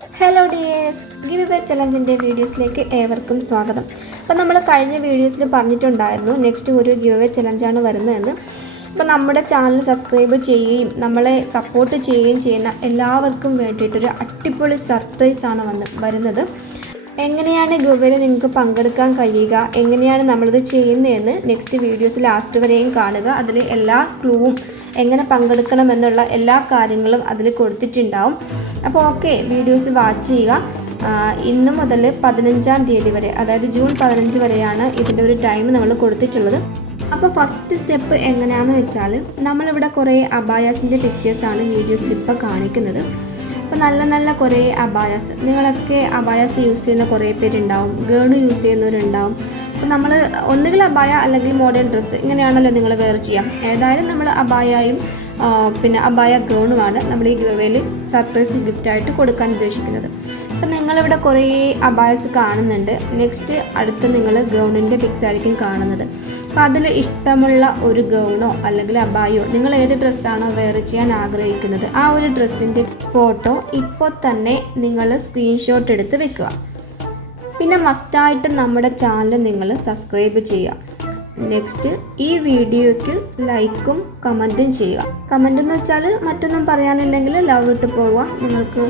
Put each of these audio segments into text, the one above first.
Hello dears give a ചലഞ്ചിന്റെ വീഡിയോസിലേക്ക് ഏവർക്കും സ്വാഗതം. അപ്പോൾ നമ്മൾ കഴിഞ്ഞ വീഡിയോസിൽ പറഞ്ഞിട്ടുണ്ടായിരുന്നു നെക്സ്റ്റ് ഒരു ഗിവ് എ ചലഞ്ചാണ് വരുന്നതെന്ന്. അപ്പോൾ നമ്മുടെ ചാനൽ സബ്സ്ക്രൈബ് ചെയ്യുകയും നമ്മളെ സപ്പോർട്ട് ചെയ്യുകയും ചെയ്യുന്ന എല്ലാവർക്കും വേണ്ടിയിട്ടൊരു അടിപൊളി സർപ്രൈസാണ് വന്ന് വരുന്നത്. എങ്ങനെയാണ് ഗുബയിൽ നിങ്ങൾക്ക് പങ്കെടുക്കാൻ കഴിയുക? എങ്ങനെയാണ് നമ്മളിത് ചെയ്യുന്നതെന്ന് നെക്സ്റ്റ് വീഡിയോസ് ലാസ്റ്റ് വരെയും കാണുക. അതിൽ എല്ലാ ക്ലൂവും എങ്ങനെ പങ്കെടുക്കണം എന്നുള്ള എല്ലാ കാര്യങ്ങളും അതിൽ കൊടുത്തിട്ടുണ്ടാവും. അപ്പോൾ ഓക്കെ വീഡിയോസ് വാച്ച് ചെയ്യുക. ഇന്നു ഇന്ന് മുതൽ പതിനഞ്ചാം തീയതി വരെ അതായത് ജൂൺ പതിനഞ്ച് വരെയാണ് ഇതിന്റെ ഒരു ടൈം നമ്മൾ കൊടുത്തിട്ടുള്ളത്. അപ്പോൾ ഫസ്റ്റ് സ്റ്റെപ്പ് എങ്ങനെയാണെന്ന് വെച്ചാൽ നമ്മളിവിടെ കുറേ അബായാസിന്റെ പിക്ചേഴ്സാണ് വീഡിയോസിൽ ഇപ്പോൾ കാണിക്കുന്നത്. അപ്പോൾ നല്ല നല്ല കുറേ അബായാസ് നിങ്ങളൊക്കെ അബായാസ് യൂസ് ചെയ്യുന്ന കുറേ പേരുണ്ടാവും ഗേണ് യൂസ് ചെയ്യുന്നവരുണ്ടാവും. അപ്പോൾ നമ്മൾ ഒന്നുകിൽ അബായ അല്ലെങ്കിൽ മോഡേൺ ഡ്രസ്സ് ഇങ്ങനെയാണല്ലോ നിങ്ങൾ വെയർ ചെയ്യാം. ഏതായാലും നമ്മൾ അബായയും പിന്നെ അബായ ഗൗണുമാണ് നമ്മൾ ഈ ഗവേയിൽ സർപ്രൈസ് ഗിഫ്റ്റായിട്ട് കൊടുക്കാൻ ഉദ്ദേശിക്കുന്നത്. അപ്പം നിങ്ങളിവിടെ കുറേ അബായസ് കാണുന്നുണ്ട്. നെക്സ്റ്റ് അടുത്ത് നിങ്ങൾ ഗൗണിന്റെ പിക്സ് ആയിരിക്കും കാണുന്നത്. അപ്പം അതിൽ ഇഷ്ടമുള്ള ഒരു ഗൗണോ അല്ലെങ്കിൽ അബായോ നിങ്ങൾ ഏത് ഡ്രസ്സാണോ വെയർ ചെയ്യാൻ ആഗ്രഹിക്കുന്നത് ആ ഒരു ഡ്രസ്സിന്റെ ഫോട്ടോ ഇപ്പോൾ തന്നെ നിങ്ങൾ സ്ക്രീൻഷോട്ട് എടുത്ത് വെക്കുക. പിന്നെ മസ്റ്റായിട്ട് നമ്മുടെ ചാനൽ നിങ്ങൾ സബ്സ്ക്രൈബ് ചെയ്യുക. നെക്സ്റ്റ് ഈ വീഡിയോയ്ക്ക് ലൈക്കും കമന്റും ചെയ്യുക. കമന്റ് എന്ന് വെച്ചാൽ മറ്റൊന്നും പറയാനില്ലെങ്കിൽ ലവ് ഇട്ട് പോവുക. നിങ്ങൾക്ക്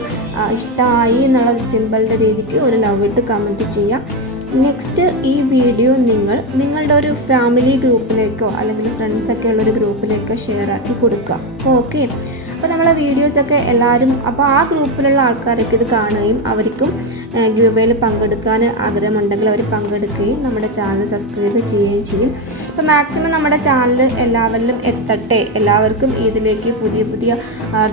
ഇഷ്ടമായി എന്നുള്ള സിമ്പിളിന്റെ രീതിക്ക് ഒരു ലവ് ഇട്ട് കമന്റ് ചെയ്യുക നെക്സ്റ്റ് ഈ വീഡിയോ നിങ്ങൾ നിങ്ങളുടെ ഒരു ഫാമിലി ഗ്രൂപ്പിലേക്കോ അല്ലെങ്കിൽ ഫ്രണ്ട്സൊക്കെ ഉള്ളൊരു ഗ്രൂപ്പിലേക്കോ ഷെയർ ആക്കി കൊടുക്കുക. ഓക്കെ അപ്പോൾ നമ്മളെ വീഡിയോസൊക്കെ എല്ലാവരും അപ്പോൾ ആ ഗ്രൂപ്പിലുള്ള ആൾക്കാരൊക്കെ ഇത് കാണുകയും അവർക്കും ഗ്യൂബയിൽ പങ്കെടുക്കാൻ ആഗ്രഹമുണ്ടെങ്കിൽ അവർ പങ്കെടുക്കുകയും നമ്മുടെ ചാനൽ സബ്സ്ക്രൈബ് ചെയ്യുകയും ചെയ്യും. അപ്പോൾ മാക്സിമം നമ്മുടെ ചാനൽ എല്ലാവരിലും എത്തട്ടെ എല്ലാവർക്കും ഇതിലേക്ക് പുതിയ പുതിയ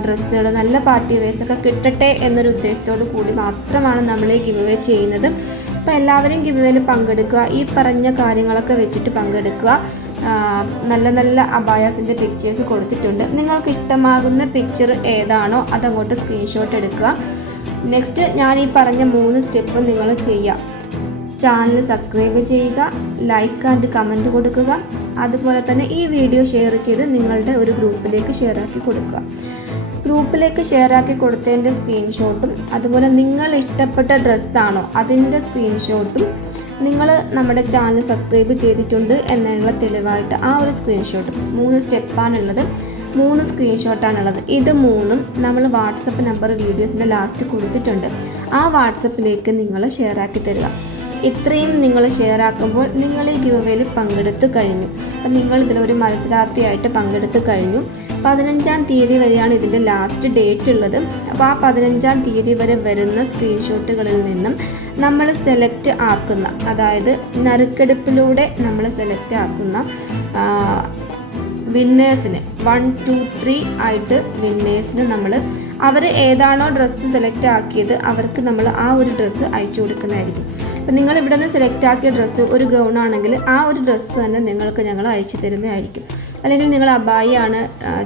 ഡ്രസ്സുകൾ നല്ല പാർട്ടി വെയർസൊക്കെ കിട്ടട്ടെ എന്നൊരു ഉദ്ദേശത്തോടു കൂടി മാത്രമാണ് നമ്മൾ ഈ ഗിവ് ചെയ്യുന്നത്. അപ്പോൾ എല്ലാവരും ഗിവ് പങ്കെടുക്കുക ഈ പറഞ്ഞ കാര്യങ്ങളൊക്കെ വെച്ചിട്ട് പങ്കെടുക്കുക. നല്ല നല്ല അബായാസിന്റെ പിക്ചേഴ്സ് കൊടുത്തിട്ടുണ്ട്. നിങ്ങൾക്ക് ഇഷ്ടമാകുന്ന പിക്ചർ ഏതാണോ അതങ്ങോട്ട് സ്ക്രീൻഷോട്ട് എടുക്കുക. നെക്സ്റ്റ് ഞാൻ ഈ പറഞ്ഞ മൂന്ന് സ്റ്റെപ്പ് നിങ്ങൾ ചെയ്യുക ചാനൽ സബ്സ്ക്രൈബ് ചെയ്യുക ലൈക്ക് ആൻഡ് കമന്റ് കൊടുക്കുക. അതുപോലെ തന്നെ ഈ വീഡിയോ ഷെയർ ചെയ്ത് നിങ്ങളുടെ ഒരു ഗ്രൂപ്പിലേക്ക് ഷെയർ ആക്കി കൊടുക്കുക. ഗ്രൂപ്പിലേക്ക് ഷെയർ ആക്കി കൊടുത്തതിന്റെ സ്ക്രീൻഷോട്ടും അതുപോലെ നിങ്ങൾ ഇഷ്ടപ്പെട്ട ഡ്രസ്സാണോ അതിന്റെ സ്ക്രീൻഷോട്ടും നിങ്ങൾ നമ്മുടെ ചാനൽ സബ്സ്ക്രൈബ് ചെയ്തിട്ടുണ്ട് എന്നതിനുള്ള തെളിവായിട്ട് ആ ഒരു സ്ക്രീൻഷോട്ട് മൂന്ന് സ്റ്റെപ്പാണുള്ളത്. മൂന്ന് സ്ക്രീൻഷോട്ടാണുള്ളത് ഇത് മൂന്നും നമ്മൾ വാട്സപ്പ് നമ്പർ വീഡിയോസിന്റെ ലാസ്റ്റ് കൊടുത്തിട്ടുണ്ട്. ആ വാട്സപ്പിലേക്ക് നിങ്ങൾ ഷെയർ ആക്കി തരിക. ഇത്രയും നിങ്ങൾ ഷെയർ ആക്കുമ്പോൾ നിങ്ങൾ ഈ ഗിവവേയിൽ പങ്കെടുത്തു കഴിഞ്ഞു. അപ്പം നിങ്ങൾ ഇതിലൊരു മത്സരാർത്ഥിയായിട്ട് പങ്കെടുത്തു കഴിഞ്ഞു. പതിനഞ്ചാം തീയതി വരെയാണ് ഇതിന്റെ ലാസ്റ്റ് ഡേറ്റ് ഉള്ളത്. അപ്പോൾ ആ പതിനഞ്ചാം തീയതി വരെ വരുന്ന സ്ക്രീൻഷോട്ടുകളിൽ നിന്നും നമ്മൾ സെലക്ട് ആക്കുന്ന അതായത് നറുക്കെടുപ്പിലൂടെ നമ്മൾ സെലക്ട് ആക്കുന്ന വിന്നേഴ്സിന് വൺ ടു ത്രീ ആയിട്ട് വിന്നേഴ്സിന് നമ്മൾ അവർ ഏതാണോ ഡ്രസ്സ് സെലക്ട് ആക്കിയത് അവർക്ക് നമ്മൾ ആ ഒരു ഡ്രസ്സ് അയച്ചു കൊടുക്കുന്നതായിരിക്കും. അപ്പം നിങ്ങൾ ഇവിടെ നിന്ന് സെലക്ട് ആക്കിയ ഡ്രസ്സ് ഒരു ഗൗൺ ആണെങ്കിൽ ആ ഒരു ഡ്രസ്സ് തന്നെ നിങ്ങൾക്ക് ഞങ്ങൾ അയച്ചു തരുന്നതായിരിക്കും. അല്ലെങ്കിൽ നിങ്ങൾ അബായിയാണ്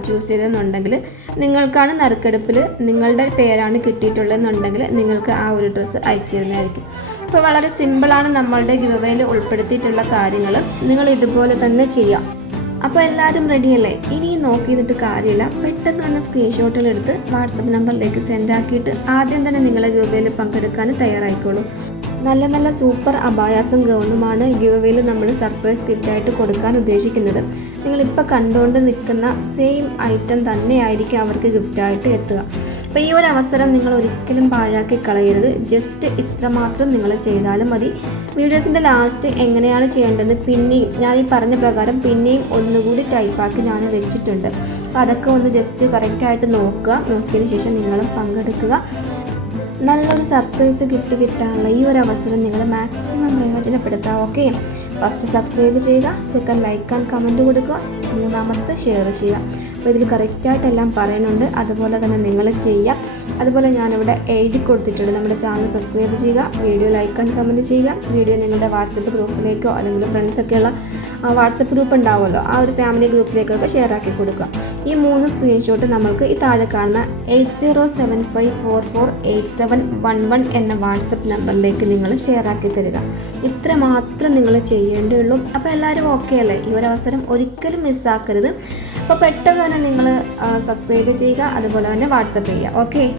ചൂസ് ചെയ്തതെന്നുണ്ടെങ്കിൽ നിങ്ങൾക്കാണ് നറുക്കെടുപ്പിൽ നിങ്ങളുടെ പേരാണ് കിട്ടിയിട്ടുള്ളതെന്നുണ്ടെങ്കിൽ നിങ്ങൾക്ക് ആ ഒരു ഡ്രസ്സ് അയച്ചു തരുന്നതായിരിക്കും. അപ്പോൾ വളരെ സിമ്പിളാണ് നമ്മളുടെ ഗിവവേയിൽ ഉൾപ്പെടുത്തിയിട്ടുള്ള കാര്യങ്ങൾ നിങ്ങൾ ഇതുപോലെ തന്നെ ചെയ്യാം. അപ്പോൾ എല്ലാവരും റെഡിയല്ലേ ഇനി നോക്കി നിന്നിട്ട് കാര്യമില്ല. പെട്ടെന്ന് തന്നെ സ്ക്രീൻഷോട്ടുകൾ എടുത്ത് വാട്സപ്പ് നമ്പറിലേക്ക് സെൻഡ് ആക്കിയിട്ട് ആദ്യം തന്നെ നിങ്ങളെ ഗിവവേയിൽ പങ്കെടുക്കാൻ തയ്യാറായിക്കോളൂ. നല്ല നല്ല സൂപ്പർ അപായാസം ഗൗണുമാണ് ഗിവ് ഗിവവേയിൽ നമ്മൾ സർപ്രൈസ് ഗിഫ്റ്റായിട്ട് കൊടുക്കാൻ ഉദ്ദേശിക്കുന്നത്. നിങ്ങളിപ്പോൾ കണ്ടുകൊണ്ട് നിൽക്കുന്ന സെയിം ഐറ്റം തന്നെയായിരിക്കും അവർക്ക് ഗിഫ്റ്റായിട്ട് എത്തുക. അപ്പോൾ ഈ ഒരു അവസരം നിങ്ങൾ ഒരിക്കലും പാഴാക്കി കളയരുത്. ജസ്റ്റ് ഇത്രമാത്രം നിങ്ങൾ ചെയ്താലും മതി. വീഡിയോസിന്റെ ലാസ്റ്റ് എങ്ങനെയാണ് ചെയ്യേണ്ടത്? പിന്നെയും ഞാൻ ഈ പറഞ്ഞ പ്രകാരം പിന്നെയും ഒന്നുകൂടി ടൈപ്പാക്കി ഞാൻ വെച്ചിട്ടുണ്ട്. അപ്പോൾ അതൊക്കെ ഒന്ന് ജസ്റ്റ് കറക്റ്റായിട്ട് നോക്കുക. നോക്കിയതിന് ശേഷം നിങ്ങളും പങ്കെടുക്കുക. നല്ലൊരു സർപ്രൈസ് ഗിഫ്റ്റ് കിട്ടാനുള്ള ഈ ഒരു അവസരം നിങ്ങൾ മാക്സിമം പ്രയോജനപ്പെടുത്തുക ഓക്കെ ഫസ്റ്റ് സബ്സ്ക്രൈബ് ചെയ്യുക സെക്കൻഡ് ലൈക്ക് ആൻഡ് കമന്റ് കൊടുക്കുക മൂന്നാമത്തെ ഷെയർ ചെയ്യുക. അപ്പോൾ ഇതിൽ കറക്റ്റായിട്ടെല്ലാം പറയുന്നുണ്ട്. അതുപോലെ തന്നെ നിങ്ങൾ ചെയ്യുക. അതുപോലെ ഞാനിവിടെ എഴുതി കൊടുത്തിട്ടുണ്ട്. നമ്മുടെ ചാനൽ സബ്സ്ക്രൈബ് ചെയ്യുക വീഡിയോ ലൈക്ക് ആൻഡ് കമന്റ് ചെയ്യുക. വീഡിയോ നിങ്ങളുടെ വാട്സപ്പ് ഗ്രൂപ്പിലേക്കോ അല്ലെങ്കിൽ ഫ്രണ്ട്സൊക്കെയുള്ള വാട്സപ്പ് ഗ്രൂപ്പ് ഉണ്ടാവുമല്ലോ. ആ ഒരു ഫാമിലി ഗ്രൂപ്പിലേക്കൊക്കെ ഷെയർ ആക്കി കൊടുക്കുക. ഈ മൂന്ന് സ്ക്രീൻഷോട്ട് നമ്മൾക്ക് ഈ താഴെ കാണുന്ന eight zero seven five four four eight seven one one എന്ന വാട്സപ്പ് നമ്പറിലേക്ക് നിങ്ങൾ ഷെയർ ആക്കി തരിക. ഇത്ര മാത്രം നിങ്ങൾ ചെയ്യേണ്ടതുള്ളൂ അപ്പോൾ എല്ലാവരും ഓക്കെ അല്ലേ? ഈ ഒരു അവസരം ഒരിക്കലും മിസ്സാക്കരുത് അപ്പോൾ പെട്ടെന്ന് തന്നെ നിങ്ങൾ സബ്സ്ക്രൈബ് ചെയ്യുക അതുപോലെ തന്നെ വാട്സപ്പ് ചെയ്യുക. ഓക്കെ